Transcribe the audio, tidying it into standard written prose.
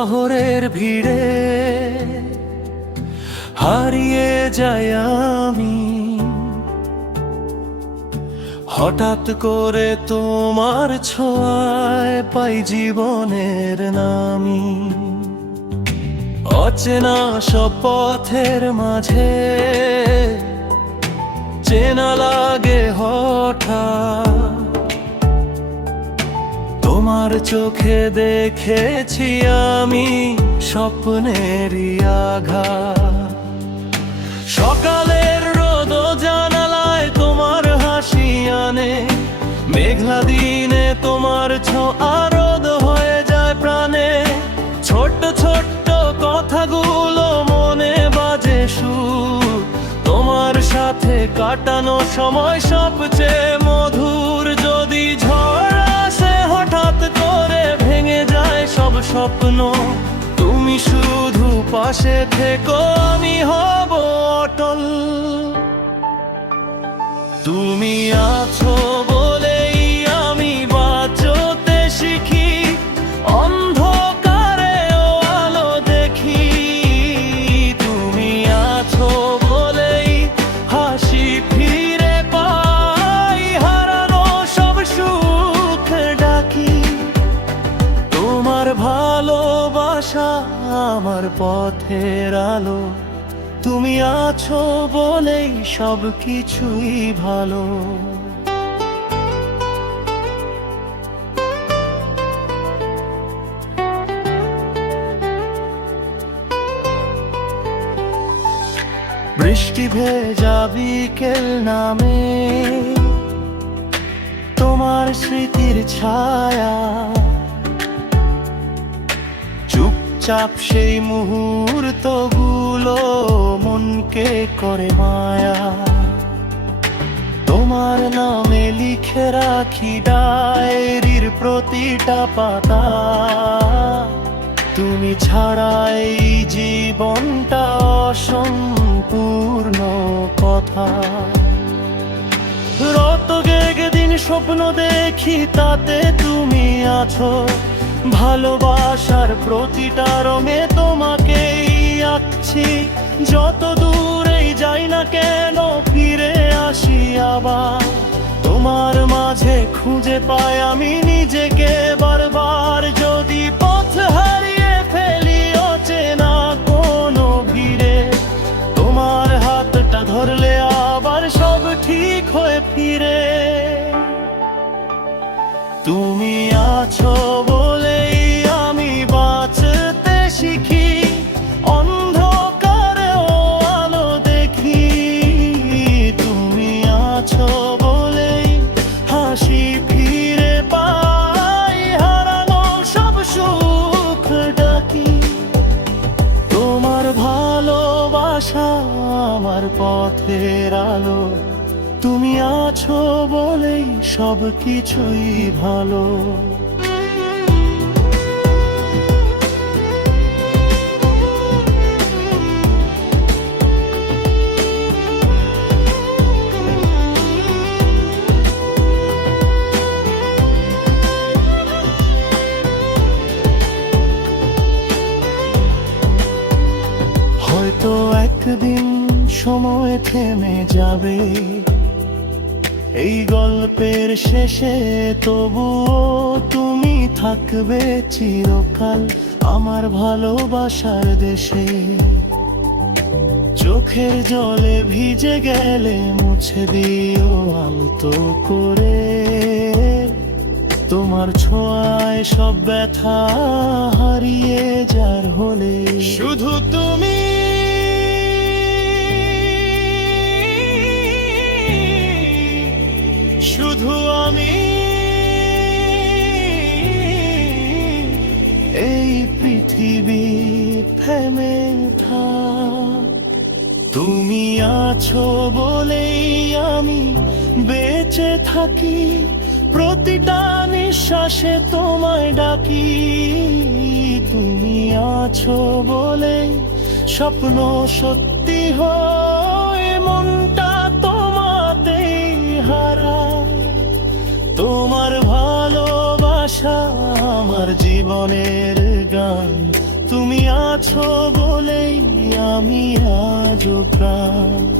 শহরের ভিড়ে হারিয়ে যাই আমি। হঠাৎ করে তোমার ছোঁয়ায় পাই জীবনের নামি। অচেনা সব পথের মাঝে চেনা লাগে হঠাৎ। তোমার চোখে দেখেছি আমি স্বপ্নেরই আঘাত। সকালের রোদ জানালায় তোমার হাসি আনে, মেঘলা দিনে তোমার ছোঁয়া রোদ হয়ে যায় প্রাণে। ছোট্ট ছোট্ট কথাগুলো মনে বাজে সুর, তোমার সাথে কাটানো সময় সবচেয়ে মধুর। যদি ঝড় আসে হঠাৎ করে ভেঙে যায় সব স্বপ্ন, তুমি শুধু পাশে থেকো, আমি হব অটল। তুমি আছো বলেই আমি বাঁচতে শিখি, অন্ধকারেও আলো দেখি। তুমি আছো বলেই হাসি ফিরে পাই, হারানো সব সুখ ডাকি। তোমার ভালোবাসা আমার পথের আলো, তুমি আছো বলেই সব কিছুই ভালো। বৃষ্টি ভেজা বিকেল নামে, তোমার স্মৃতির ছায়া। চুপচাপ সেই মুহূর্তগুলো মনকে করে মায়া। তোমার নামে লিখে রাখি ডায়েরির প্রতিটা পাতা। তুমি ছাড়া এই জীবনটা অসম্পূর্ণ কথা। রত জেগে দিন স্বপ্ন দেখি, তাতে তুমি আছো। ভালোবাসার প্রতিটা রঙে তোমাকেই আঁকছি। যত দূরেই যাই না কেন ফিরে আসি আবার। তোমার মাঝে খুঁজে পাই আমি নিজেকে বারবার। যদি পথ হারিয়ে ফেলি অচেনা কোনো ভিড়ে, তোমার হাতটা ধরলে আবার সব ঠিক হয়ে ফিরে। তুমি আছো বলেই আমি বাঁচতে শিখি, অন্ধকারেও আলো দেখি। তুমি আছো বলেই হাসি ফিরে পাই, হারানো সব সুখ ডাকি। তোমার ভালোবাসা আমার পথের আলো, তুমি আছো বলেই সব কিছুই ভালো। হয়তো একদিন সময় থেমে যাবে এই গল্পের শেষে, তবুও তুমি থাকবে চিরকাল আমার ভালোবাসার দেশে। চোখের জলে ভিজে গেলে মুছে দিও আলতো করে। তোমার ছোঁয়ায় সব ব্যথা হারিয়ে যার হলে, শুধু তুমি শুধু আমি এই পৃথিবী থেমে থাক। তুমি আছো বলেই আমি বেঁচে থাকি, প্রতিটা নিঃশ্বাসে তোমায় ডাকি। তুমি আছো বলেই স্বপ্ন সত্যি হয়, মনটা তোমাতেই হারায়। তোমার ভালোবাসা আমার জীবনের গান, আছো বলেই আমি আজও প্রাণ